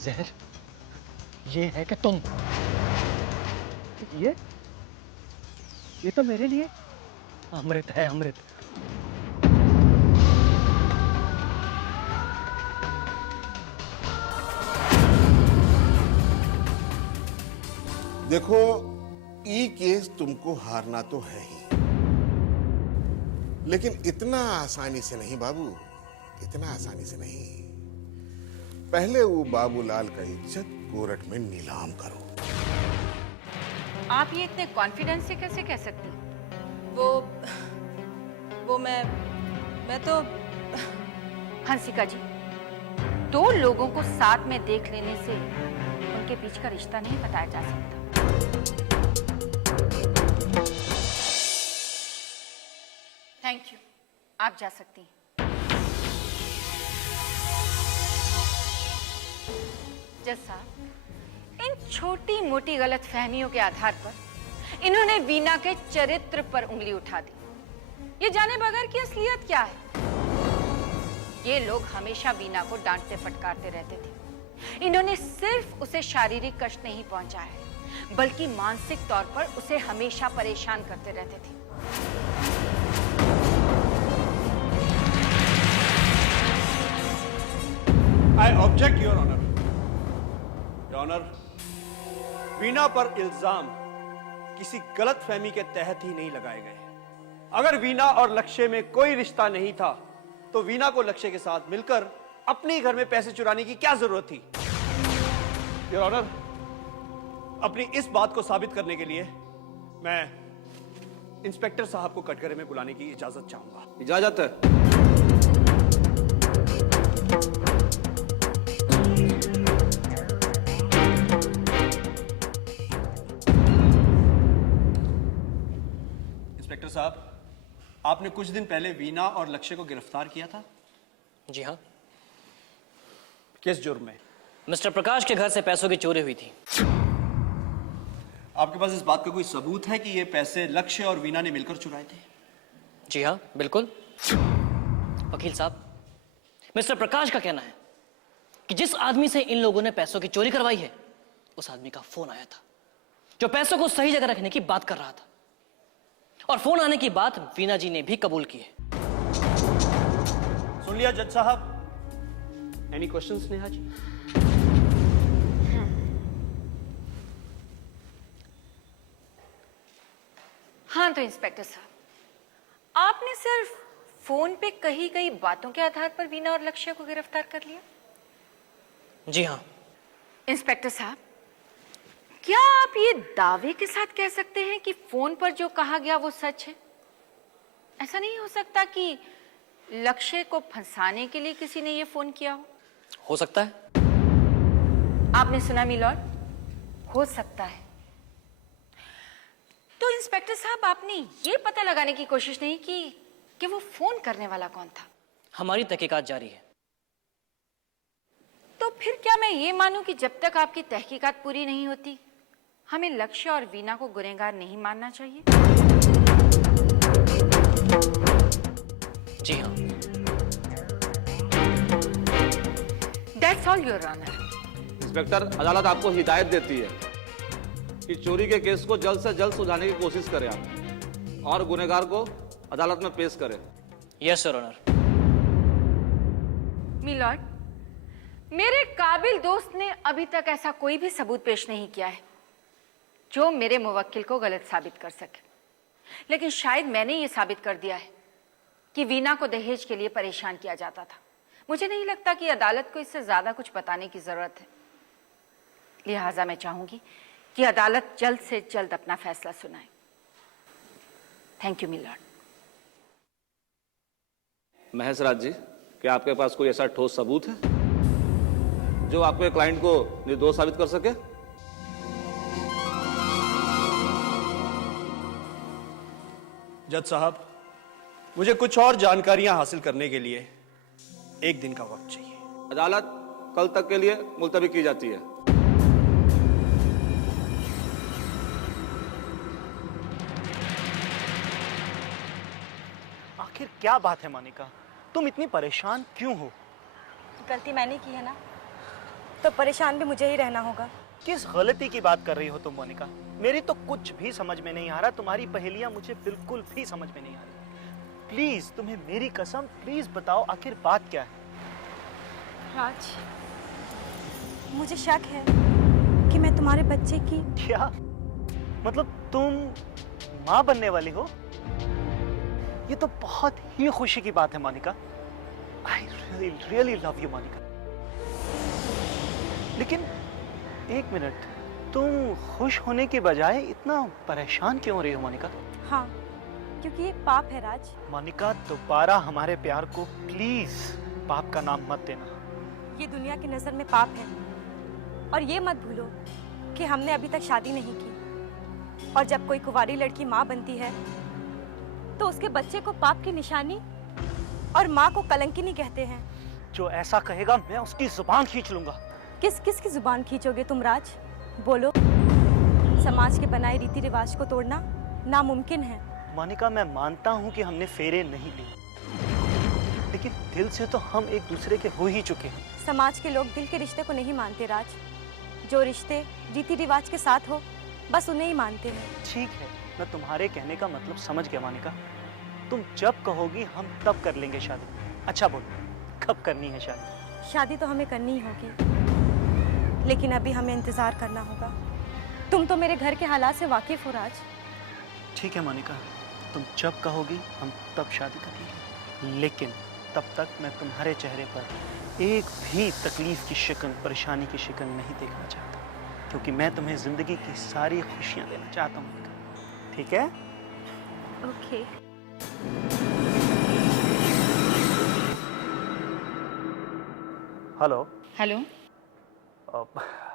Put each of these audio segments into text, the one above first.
जहर ये है कि तुम ये तो मेरे लिए अमृत है, अमृत। देखो, ई केस तुमको हारना तो है ही, लेकिन इतना आसानी से नहीं बाबू, इतना आसानी से नहीं। पहले वो बाबूलाल का इज्जत कोर्ट में नीलाम करो। आप ये इतने कॉन्फिडेंस से कैसे कह सकती? वो मैं तो हंसिका जी, दो लोगों को साथ में देख लेने से उनके बीच का रिश्ता नहीं बताया जा सकता। थैंक यू, आप जा सकती हैं। जज साहब, इन छोटी मोटी गलतफहमियों के आधार पर इन्होंने वीना के चरित्र पर उंगली उठा दी, ये जाने बगैर कि असलियत क्या है। ये लोग हमेशा वीना को डांटते फटकारते रहते थे। इन्होंने सिर्फ उसे शारीरिक कष्ट नहीं पहुंचाया, बल्कि मानसिक तौर पर उसे हमेशा परेशान करते रहते थे। I object your honour. Your honour, Veena पर इल्जाम किसी गलतफहमी के तहत ही नहीं लगाए गए। अगर वीना और लक्ष्य में कोई रिश्ता नहीं था तो वीना को लक्ष्य के साथ मिलकर अपने घर में पैसे चुराने की क्या जरूरत थी? योर ऑनर, अपनी इस बात को साबित करने के लिए मैं इंस्पेक्टर साहब को कटघरे में बुलाने की इजाजत चाहूंगा। इजाजत है। इंस्पेक्टर साहब, आपने कुछ दिन पहले वीना और लक्ष्य को गिरफ्तार किया था। जी हाँ। किस जुर्म में? मिस्टर प्रकाश के घर से पैसों की चोरी हुई थी। आपके पास इस बात का कोई सबूत है कि ये पैसे लक्ष्य और वीना ने मिलकर चुराए थे? जी हाँ, बिल्कुल। वकील साहब, मिस्टर प्रकाश का कहना है कि जिस आदमी से इन लोगों ने पैसों की चोरी करवाई है, उस आदमी का फोन आया था, जो पैसों को सही जगह रखने की बात कर रहा था। और फोन आने की बात वीना जी ने भी कबूल की है। सुन लिया जज साहब। Any questions Neha ji? हाँ तो इंस्पेक्टर साहब, आपने सिर्फ फोन पे कही गई बातों के आधार पर वीना और लक्ष्य को गिरफ्तार कर लिया? जी हाँ। इंस्पेक्टर साहब, क्या आप ये दावे के साथ कह सकते हैं कि फोन पर जो कहा गया वो सच है? ऐसा नहीं हो सकता कि लक्ष्य को फंसाने के लिए किसी ने ये फोन किया हो सकता है। आपने सुना मिलॉर्ड? हो सकता है। तो इंस्पेक्टर साहब, आपने ये पता लगाने की कोशिश नहीं की कि वो फोन करने वाला कौन था? हमारी तहकीकात जारी है। तो फिर क्या मैं ये मानूं कि जब तक आपकी तहकीकात पूरी नहीं होती, हमें लक्ष्य और वीना को गुनहगार नहीं मानना चाहिए? जी हाँ। That's all, Your Honor. Inspector, अदालत आपको हिदायत देती है कि चोरी के केस को जल्द से जल्द सुलझाने की कोशिश करें आप, और गुनहगार को अदालत में पेश करें। Yes your honour. मिलॉर्ड, मेरे काबिल दोस्त ने अभी तक ऐसा कोई भी सबूत पेश नहीं किया है जो मेरे मुवक्किल को गलत साबित कर सके। लेकिन शायद मैंने ये साबित कर दिया है कि वीना को दहेज के लिए परेशान किया जाता था। मुझे नहीं लगता कि अदालत को इससे ज्यादा कुछ बताने की जरूरत है। लिहाजा मैं चाहूंगी कि अदालत जल्द से जल्द अपना फैसला सुनाए। Thank you milord. Mahesh Raj ji, क्या आपके पास कोई ऐसा ठोस सबूत है जो आपके क्लाइंट को निर्दोष साबित कर सके? जज साहब, मुझे कुछ और जानकारियां हासिल करने के लिए एक दिन का वक्त चाहिए। अदालत कल तक के लिए मुलतवी की जाती है। आखिर क्या बात है मोनिका, तुम इतनी परेशान क्यों हो? गलती मैंने की है ना, तो परेशान भी मुझे ही रहना होगा। किस गलती की बात कर रही हो तुम मोनिका? मेरी तो कुछ भी समझ में नहीं आ रहा, तुम्हारी पहेलियां मुझे बिल्कुल भी समझ में नहीं आ रही। प्लीज, तुम्हें मेरी कसम, प्लीज बताओ आखिर बात क्या है? राज, मुझे शक है कि मैं तुम्हारे बच्चे की। क्या मतलब तुम माँ बनने वाली हो? ये तो बहुत ही खुशी की बात है Monica. I really love you Monica. लेकिन एक मिनट, तुम खुश होने के बजाय इतना परेशान क्यों हो रही हो मोनिका? हाँ, क्योंकि ये पाप है राज। मोनिका, दोबारा हमारे प्यार को प्लीज पाप का नाम मत देना। ये दुनिया की नजर में पाप है, और ये मत भूलो कि हमने अभी तक शादी नहीं की, और जब कोई कुंवारी लड़की माँ बनती है तो उसके बच्चे को पाप की निशानी और माँ को कलंकिनी कहते हैं। जो ऐसा कहेगा मैं उसकी जुबान खींच लूंगा। किस किस की जुबान खींचोगे तुम राज? बोलो। समाज के बनाए रीति रिवाज को तोड़ना नामुमकिन है। मोनिका, मैं मानता हूँ कि हमने फेरे नहीं लिए, लेकिन दिल से तो हम एक दूसरे के हो ही चुके हैं। समाज के लोग दिल के रिश्ते को नहीं मानते राज। जो रिश्ते रीति रिवाज के साथ हो, बस उन्हें ही मानते हैं। ठीक है, मैं तुम्हारे कहने का मतलब समझ गया मोनिका। तुम जब कहोगी हम तब कर लेंगे शादी। अच्छा बोलो, कब करनी है शादी? शादी तो हमें करनी ही होगी, लेकिन अभी हमें इंतजार करना होगा। तुम तो मेरे घर के हालात से वाकिफ हो राज। ठीक है मोनिका, तुम जब कहोगी हम तब शादी करेंगे, लेकिन तब तक मैं तुम्हारे चेहरे पर एक भी तकलीफ की शिकन, परेशानी की शिकन नहीं देखना चाहता, क्योंकि मैं तुम्हें जिंदगी की सारी खुशियां देना चाहता हूँ मोनिका। ठीक है? ओके। हेलो। हेलो,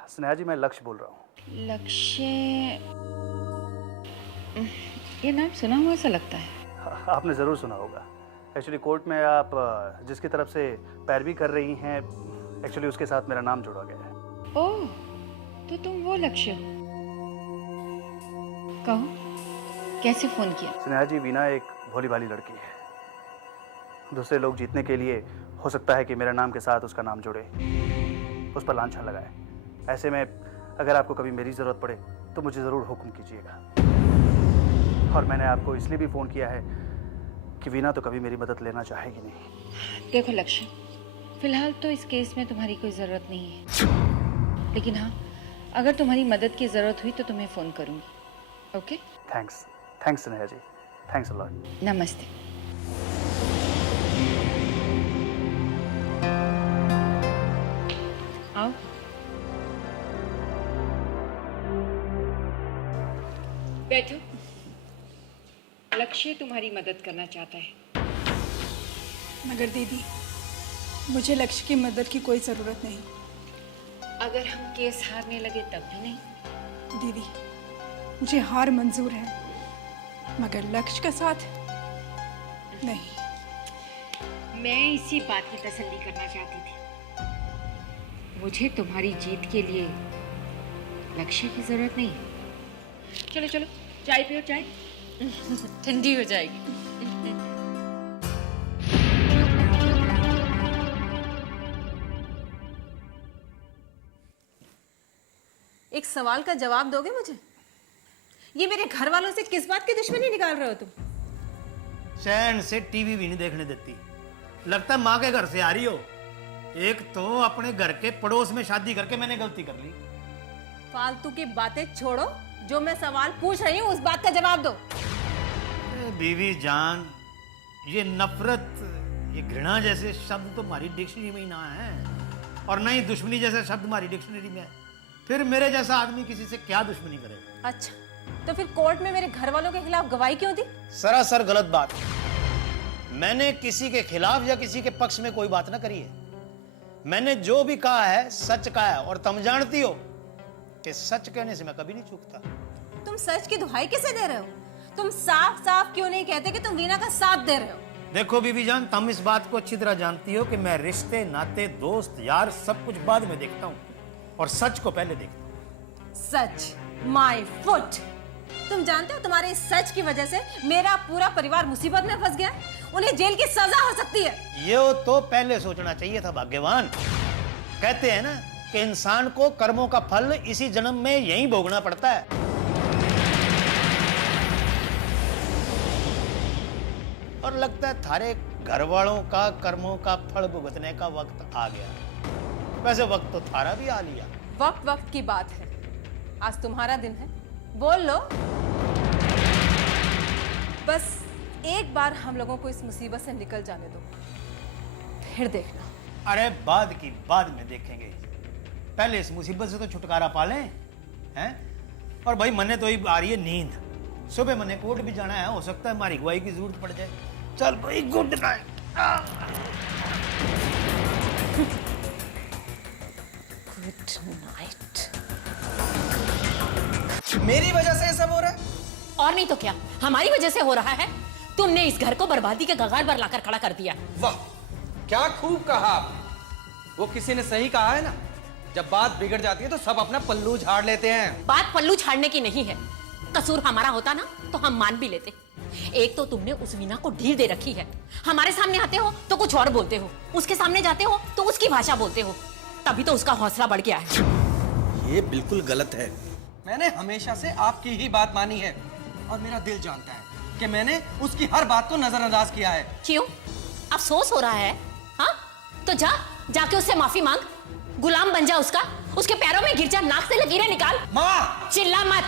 स्नेहा जी, मैं लक्ष्य बोल रहा हूँ। लक्ष्य? ये नाम सुना हुआ सा लगता है। आपने ज़रूर सुना होगा। एक्चुअली कोर्ट में आप जिसकी तरफ से पैरवी कर रही हैं, एक्चुअली उसके साथ मेरा नाम जोड़ा गया है। ओह, तो तुम वो लक्ष्य हो। कहो, कैसे फोन किया? स्नेहा जी, वीना एक भोली भाली लड़की है। दूसरे लोग जीतने के लिए हो सकता है कि मेरे नाम के साथ उसका नाम जोड़े, उस पर लांछन लगाए। ऐसे में अगर आपको कभी मेरी ज़रूरत पड़े तो मुझे ज़रूर हुक्म कीजिएगा। और मैंने आपको इसलिए भी फ़ोन किया है कि वीना तो कभी मेरी मदद लेना चाहेगी नहीं। देखो लक्ष्य, फिलहाल तो इस केस में तुम्हारी कोई ज़रूरत नहीं है, लेकिन हाँ, अगर तुम्हारी मदद की ज़रूरत हुई तो तुम्हें फ़ोन करूँगी। Okay? Thanks Sneha ji, thanks a lot. नमस्ते। आओ। बैठो। लक्ष्य तुम्हारी मदद करना चाहता है। मगर दीदी, मुझे लक्ष्य की मदद की कोई ज़रूरत नहीं। अगर हम केस हारने लगे तब भी नहीं? दीदी, मुझे हार मंजूर है, मगर लक्ष्य के साथ नहीं। मैं इसी बात की तसल्ली करना चाहती थी। मुझे तुम्हारी जीत के लिए लक्ष्य की जरूरत नहीं है। चलो चलो, चाय पियो, चाय ठंडी हो जाएगी। एक सवाल का जवाब दोगे मुझे? ये मेरे घर वालों से किस बात की दुश्मनी निकाल रहे हो तुम? चैन से टीवी भी नहीं देखने देती। लगता है माँ के घर से आ रही हो। एक तो अपने घर के पड़ोस में शादी करके मैंने गलती कर ली। फालतू की बातें छोड़ो, जो मैं सवाल पूछ रही हूँ उस बात का जवाब दो। बीवी जान, ये नफरत, ये घृणा जैसे शब्द तो हमारी डिक्शनरी में ही ना है, और न ही दुश्मनी जैसे शब्द हमारी डिक्शनरी में है। फिर मेरे जैसा आदमी किसी से क्या दुश्मनी करेगा? अच्छा, तो फिर कोर्ट में मेरे घर वालों के खिलाफ गवाही क्यों दी? सरासर गलत बात। मैंने किसी के खिलाफ या किसी के पक्ष में कोई बात ना करी है। मैंने जो भी कहा है सच कहा है, और तुम जानती हो कि सच कहने से मैं कभी नहीं चूकता। तुम सच की दुहाई किसे दे रहे हो? तुम साफ साफ क्यों नहीं कहते कि तुम वीना का साथ दे रहे हो? देखो बीबी जान, तुम इस बात को अच्छी तरह जानती हो कि मैं रिश्ते, नाते, दोस्त, यार सब कुछ बाद में देखता हूँ, और सच को पहले देखता हूँ। सच, माय फुट। तुम जानते हो तुम्हारे इस सच की वजह से मेरा पूरा परिवार मुसीबत में फंस गया। उन्हें जेल की सजा हो सकती है। ये तो पहले सोचना चाहिए था भाग्यवान। कहते हैं ना कि इंसान को कर्मों का फल इसी जन्म में यहीं भोगना पड़ता है। और लगता है थारे घर वालों का कर्मों का फल भुगतने का वक्त आ गया। वैसे वक्त तो थारा भी आ लिया। वक्त वक्त की बात है, आज तुम्हारा दिन है, बोल लो। बस एक बार हम लोगों को इस मुसीबत से निकल जाने दो, फिर देखना। अरे बाद की बाद में देखेंगे, पहले इस मुसीबत से तो छुटकारा पा लें, हैं? और भाई मने तो ही आ रही है नींद, सुबह मने कोर्ट भी जाना है, हो सकता है हमारी गवाही की जरूरत पड़ जाए। चल भाई, गुड नाइट। Good night. मेरी वजह से ये सब हो रहा है? और नहीं तो क्या, हमारी वजह से हो रहा है। तुमने इस घर को बर्बादी के कगार पर लाकर खड़ा कर दिया। वाह, क्या खूब कहा आप। वो किसी ने सही कहा है ना, जब बात बिगड़ जाती है तो सब अपना पल्लू झाड़ लेते हैं। बात पल्लू झाड़ने की नहीं है, कसूर हमारा होता ना तो हम मान भी लेते। एक तो तुमने उस वीना को ढील दे रखी है, हमारे सामने आते हो तो कुछ और बोलते हो, उसके सामने जाते हो तो उसकी भाषा बोलते हो, तभी तो उसका हौसला बढ़ गया है। ये बिल्कुल गलत है। मैंने हमेशा से आपकी ही बात मानी है और मेरा दिल जानता है कि मैंने उसकी हर बात को नजरअंदाज किया है। क्यों, अफसोस हो रहा है? हाँ तो जाके उससे माफी मांग, गुलाम बन जा उसका, उसके पैरों में गिर जा, नाक से लकीरें निकाल। माँ, चिल्ला मत।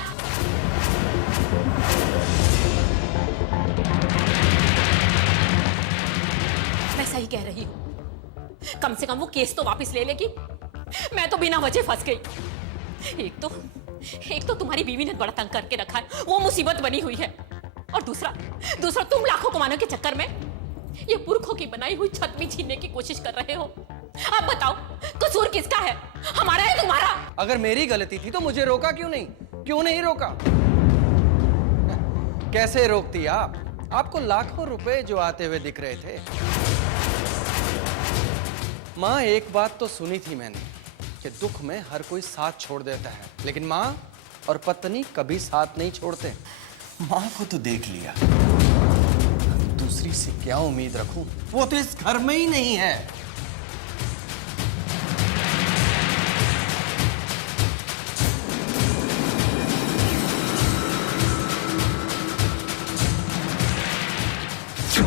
मैं सही कह रही हूँ, कम से कम वो केस तो वापस ले लेगी। मैं तो बिना वजह फंस गई। एक तो तुम्हारी बीवी ने बड़ा तंग करके रखा है, वो मुसीबत बनी हुई है, और दूसरा तुम लाखों कमाने के चक्कर में ये पुरखों की बनाई हुई छत भी छीनने की कोशिश कर रहे हो। अब बताओ, कसूर किसका है, हमारा है तुम्हारा? अगर मेरी गलती थी तो मुझे रोका क्यों नहीं रोका? कैसे रोकती आप? आपको लाखों रुपए जो आते हुए दिख रहे थे। माँ, एक बात तो सुनी थी मैंने कि दुख में हर कोई साथ छोड़ देता है, लेकिन माँ और पत्नी कभी साथ नहीं छोड़ते। माँ को तो देख लिया, दूसरी से क्या उम्मीद रखूं? वो तो इस घर में ही नहीं है।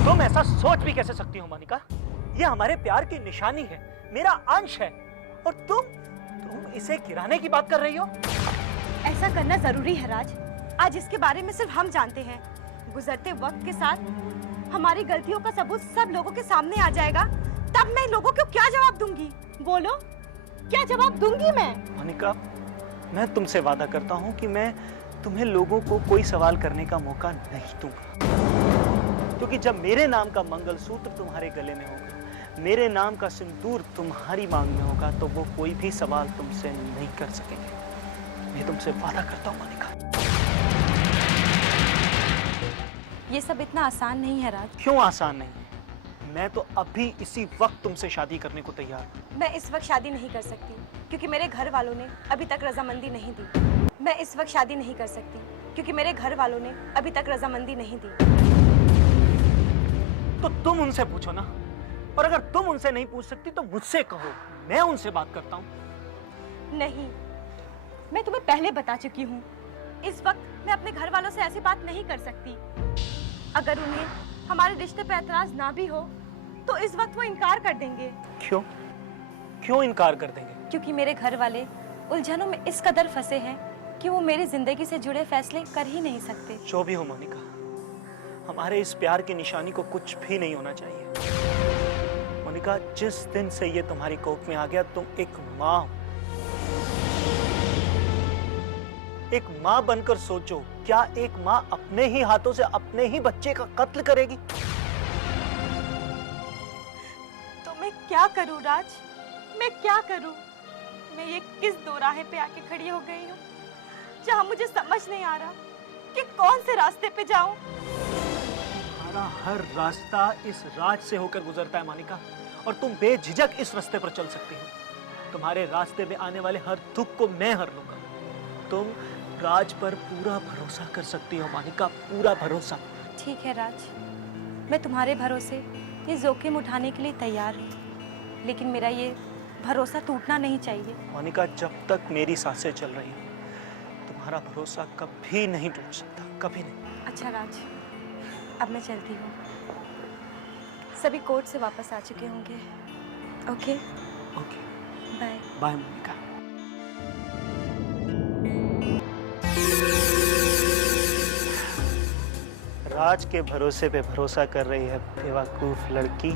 तुम ऐसा सोच भी कैसे सकती हो मोनिका? ये हमारे प्यार की निशानी है, मेरा अंश है, और तुम इसे गिराने की बात कर रही हो? ऐसा करना जरूरी है राज। आज इसके बारे में सिर्फ हम जानते हैं, गुजरते वक्त के साथ हमारी गलतियों का सबूत सब लोगों के सामने आ जाएगा, तब मैं लोगों को क्या जवाब दूंगी? बोलो, क्या जवाब दूंगी मैं? मोनिका, मैं तुमसे वादा करता हूँ कि मैं तुम्हें लोगों को कोई सवाल करने का मौका नहीं दूंगा, क्योंकि जब मेरे नाम का मंगलसूत्र तुम्हारे गले में होगा, मेरे नाम का सिंदूर तुम्हारी मांग में होगा, तो वो कोई भी सवाल तुमसे नहीं कर सकेंगे। मैं तुमसे वादा करता हूँ मोनिका। ये सब इतना आसान नहीं है राज। क्यों आसान नहीं? मैं तो अभी इसी वक्त तुमसे शादी करने को तैयार हूँ। मैं इस वक्त शादी नहीं कर सकती क्योंकि मेरे घर वालों ने अभी तक रजामंदी नहीं दी। मैं इस वक्त शादी नहीं कर सकती क्योंकि मेरे घर वालों ने अभी तक रजामंदी नहीं दी। तो तुम उनसे पूछो ना, और अगर तुम उनसे नहीं पूछ सकती तो मुझसे कहो, मैं उनसे बात करता हूँ। नहीं, मैं तुम्हें पहले बता चुकी हूँ, इस वक्त मैं अपने घर वालों से ऐसी बात नहीं कर सकती। अगर उन्हें हमारे रिश्ते पे एतराज ना भी हो तो इस वक्त वो इनकार कर देंगे। क्यों इनकार कर देंगे? क्योंकि मेरे घर वाले उलझनों में इस कदर फंसे हैं कि वो मेरी जिंदगी से जुड़े फैसले कर ही नहीं सकते। जो भी हो मोनिका, हमारे इस प्यार की निशानी को कुछ भी नहीं होना चाहिए। मोनिका, जिस दिन से ये तुम्हारी कोख में आ गया, तुम एक माँ हो। एक माँ बनकर सोचो, क्या एक माँ अपने ही हाथों से अपने ही बच्चे का कत्ल करेगी? तो मैं क्या करूं राज, मैं क्या करूं? मैं ये किस दोराहे पे आके खड़ी हो गई हूँ जहाँ मुझे समझ नहीं आ रहा कि कौन से रास्ते पे जाऊं। हमारा हर रास्ता इस राज से होकर गुजरता है मोनिका, और तुम बेझिझक इस रास्ते पर चल सकती हो। तुम्हारे रास्ते में आने वाले हर दुख को मैं हर लूंगा। तुम राज पर पूरा भरोसा कर सकती हो मोनिका, पूरा भरोसा। ठीक है राज, मैं तुम्हारे भरोसे ये जोखिम उठाने के लिए तैयार हूँ, लेकिन मेरा ये भरोसा टूटना नहीं चाहिए। मोनिका, जब तक मेरी सांसें चल रही हैं, तुम्हारा भरोसा कभी नहीं टूट सकता, कभी नहीं। अच्छा राज, अब मैं चलती हूँ। सभी कोर्ट से वापस आ चुके होंगे। Okay okay, bye. Bye Monica. Raj के भरोसे पे भरोसा कर रही है बेवकूफ लड़की।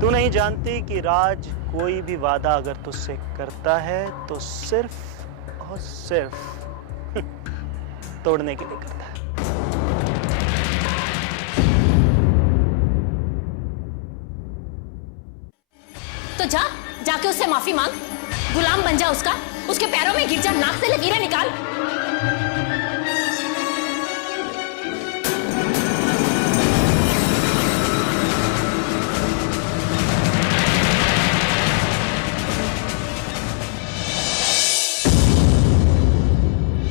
तू नहीं जानती कि राज कोई भी वादा अगर तुझसे करता है तो सिर्फ और सिर्फ तोड़ने के लिए करता है। तो जाके उससे माफी मांग, गुलाम बन जा उसका, उसके पैरों में गिर जा, नाक से लकीरें निकाल।